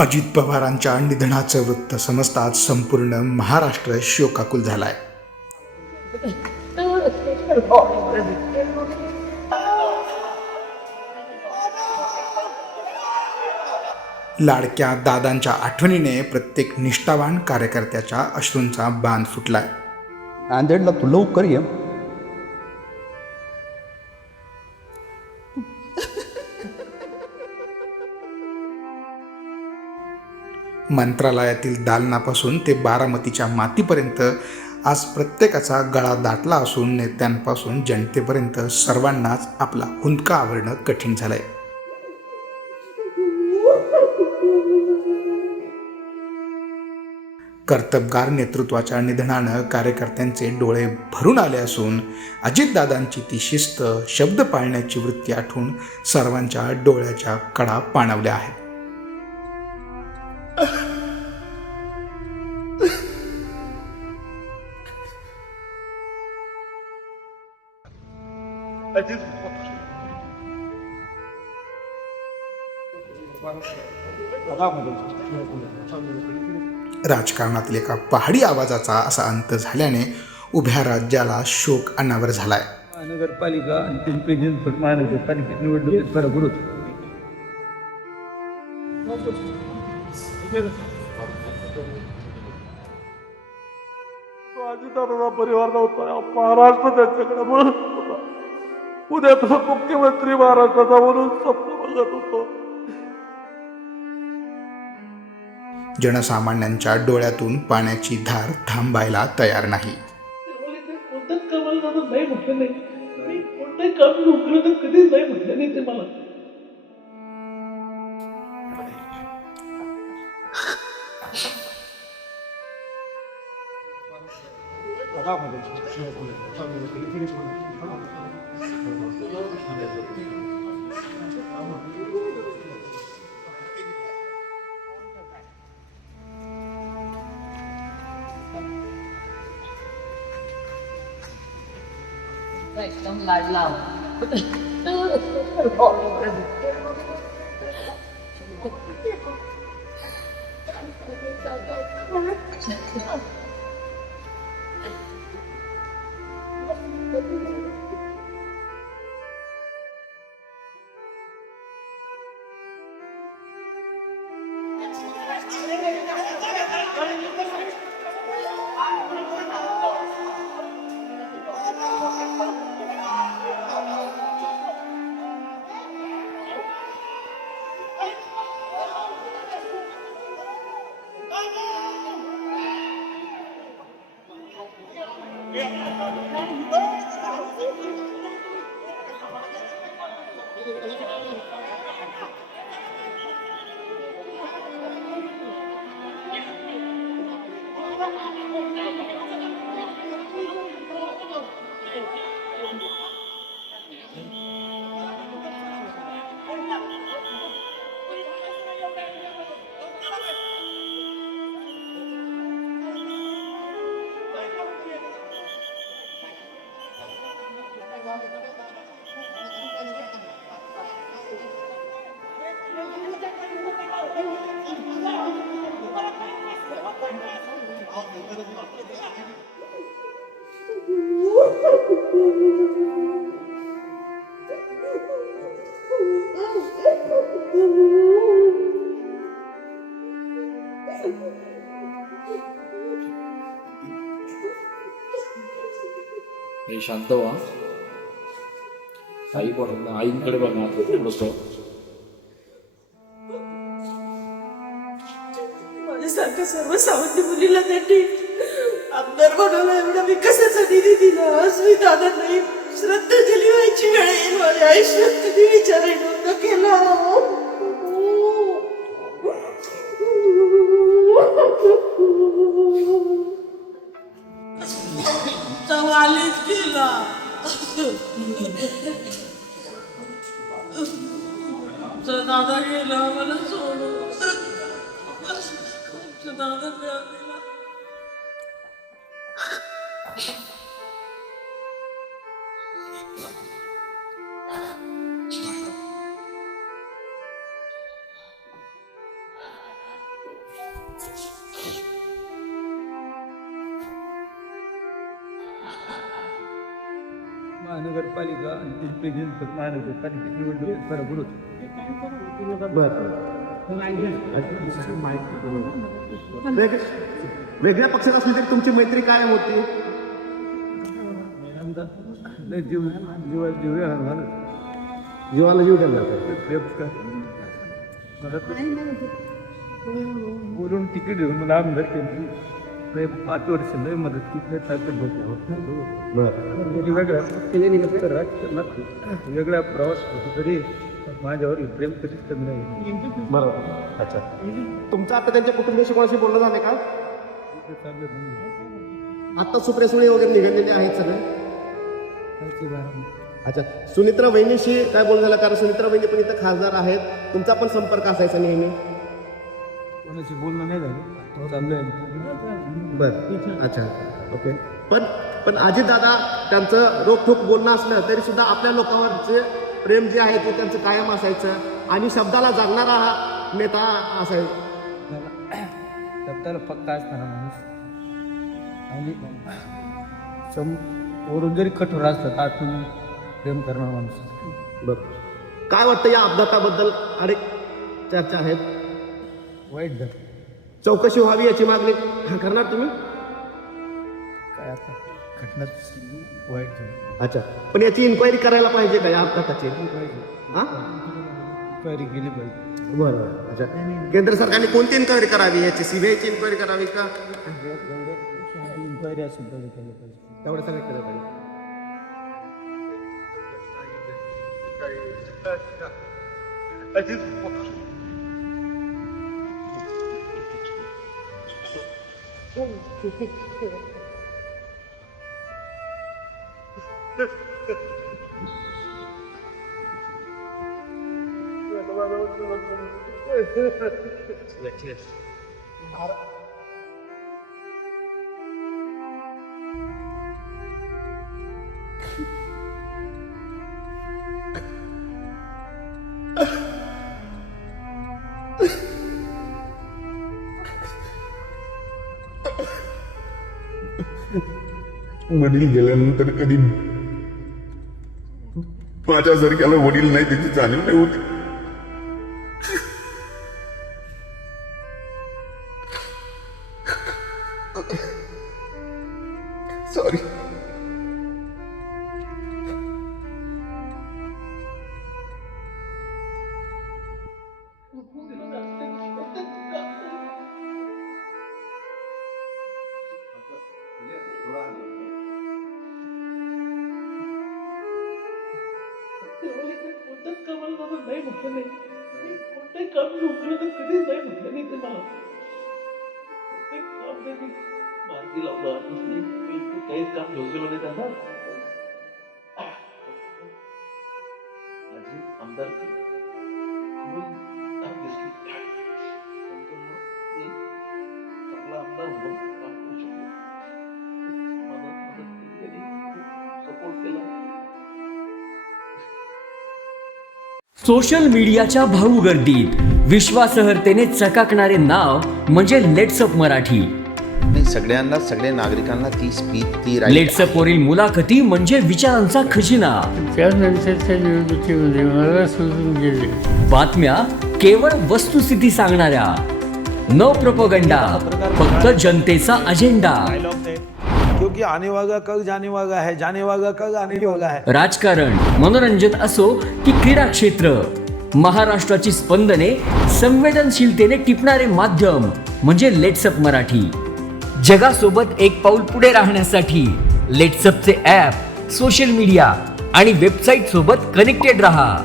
अजित पवारांच्या निधनाचं वृत्त समजताच संपूर्ण महाराष्ट्र शोकाकुल झालाय. लाडक्या दादांच्या आठवणीने प्रत्येक निष्ठावान कार्यकर्त्याच्या अश्रूंचा बांध फुटलाय. नांदेडला तू लवकर ये. मंत्रालयातील दालनापासून ते बारामतीच्या मातीपर्यंत आज प्रत्येकाचा गळा दाटला असून नेत्यांपासून जनतेपर्यंत सर्वांनाच आपला हुंदका आवरणं कठीण झालंय. कर्तबगार नेतृत्वाच्या निधनानं कार्यकर्त्यांचे डोळे भरून आले असून अजितदादांची ती शिस्त, शब्द पाळण्याची वृत्ती आठवून सर्वांच्या डोळ्याच्या कडा पाणावल्या आहेत. राजकारणातील एका पहाडी आवाजाचा असा अंत झाल्याने उभ्या राज्याला शोक अनावर झालाय. महानगरपालिका आणि पिंपरी चिंचवड महानगरपालिका निवडणुकीत फरक होतो. अजितदादाचा परिवार नव्हता, महाराष्ट्र त्यांच्याकडे म्हणत होता. उद्या तो मुख्यमंत्री महाराष्ट्राचा म्हणून स्वप्न बघत होतो. जनसामान्यांच्या डोळ्यातून पाण्याची धार थांबायला तयार नाही. कोणत्याच कामाला दादा नाही म्हटलं नाही, आणि कोणतंही काम नोकलं तर कधीच नाही म्हटलं नाही ते मला. एकदम लाडला. शांत व्हा. आई पण आईकडे बघा थोडंसं. माझ्यासारख्या सर्वसामान्य मुलीला त्यांनी आमदार बनवला, एवढा विकासाचा निधी दिला. आज मी दादा नाही श्रद्धांजली व्हायची वेळ येईल माझ्या आयुष्यात. कधी विचारही नव्हता केला. वालीच गेला. दादा गेला मला सोडून. दादा गेला. महानगरपालिका आणि पिंपरी चिंचवड महानगरपालिका निवडणुकीत फरक होतो. वेगळ्या पक्षात असली तरी तुमची मैत्री कायम होती. आमचा लय जीवाला जीव झाला. जीवाला जीव द्यायला प्रेम कर. मला तर बोलून तिकीट घेऊन मला आमदार केली. 5 वर्ष लय मदत केली. वेगळा प्रवास होतो तरी माझ्यावर प्रेम कधीच कमी नाही. बरोबर. अच्छा, तुमचं आता त्यांच्या कुटुंबियाशी कोणाशी बोलणं झालं का? आता सुप्रेसुळे वगैरे निघालेले आहेत सगळे. अच्छा, सुनित्रा वहिनीशी काय बोलणं झालं? कारण सुनित्रा वहिनी पण इथं खासदार आहेत, तुमचा पण संपर्क असायचा नेहमी. कोणाशी बोलणं नाही झालं. चाललंय. बरं. अच्छा, ओके. पण अजितदादा त्यांचं रोखोक बोलणं असलं तरी सुद्धा आपल्या लोकांवरचे प्रेम जे आहे ते त्यांचं कायम असायचं आणि शब्दाला जगणारा हा नेता असायचा. शब्दाला पक्का असताना माणूस आणि वरून जरी कठोर असतात आतून प्रेम करणारा माणूस. बरं. काय वाटतं या अपघाताबद्दल? अनेक चर्चा आहेत. वाईट झालं. चौकशी व्हावी याची मागणी करणार तुम्ही? काय आता घटनाच वाईट झाली. अच्छा, पण याची इन्क्वायरी करायला पाहिजे का या अपघाताची? हां, इन्क्वायरी केली पाहिजे. बरं. अच्छा, केंद्र सरकारने कोणती इन्क्वायरी करावी? याची सीबीआयची इन्क्वायरी करावी का? इन्क्वायरी असेल तेवढं केलं पाहिजे. तेवढं सगळं केलं पाहिजे. वडील गेल्यानंतर कधी माझ्यासारख्याला वडील नाही त्याची जाणीव नाही होती. सॉरी. कोणत्याच कामाला मला नाही म्हटलं नाही. कोणतंही काम लोकलं तर कधीच नाही म्हटलं नाही ते मला. प्रत्येक काम त्यांनी मार्गी लावलं. काहीच काम योजलं नाही त्यांना. माझी आमदारकी म्हणून काम दिसली. त्यांच्यामुळे मी चांगला आमदार म्हणून काम करू शकलो. मला मदत केली आणि खूप सपोर्ट केला. सोशल मीडियाच्या भाऊ गर्दीत विश्वासार्हतेने चकाकणारे नाव म्हणजे लेट्सअप मराठी. सगळ्यांना, सगळ्या नागरिकांना ती स्पीच, ती लेट्सअप वरील मुलाखती म्हणजे विचारांचा खजिना. त्यानंतरच्या निवडणुकीमध्ये मला सोडून गेले. बातम्या केवळ वस्तुस्थिती सांगणाऱ्या, न प्रोपगंडा, फक्त जनतेचा अजेंडा. क्योंकि आने वाला कल जाने वाला है, जाने वाला कल आने वाला है. राजकारण, मनोरंजन असो की क्रीडा क्षेत्र, महाराष्ट्राची स्पंदने संवेदनशीलतेने टिपणारे माध्यम म्हणजे लेट्सअप मराठी. जगासोबत एक पाऊल पुढे राहण्यासाठी लेट्सअपचे ॲप, सोशल मीडिया आणि वेबसाईट सोबत कनेक्टेड रहा.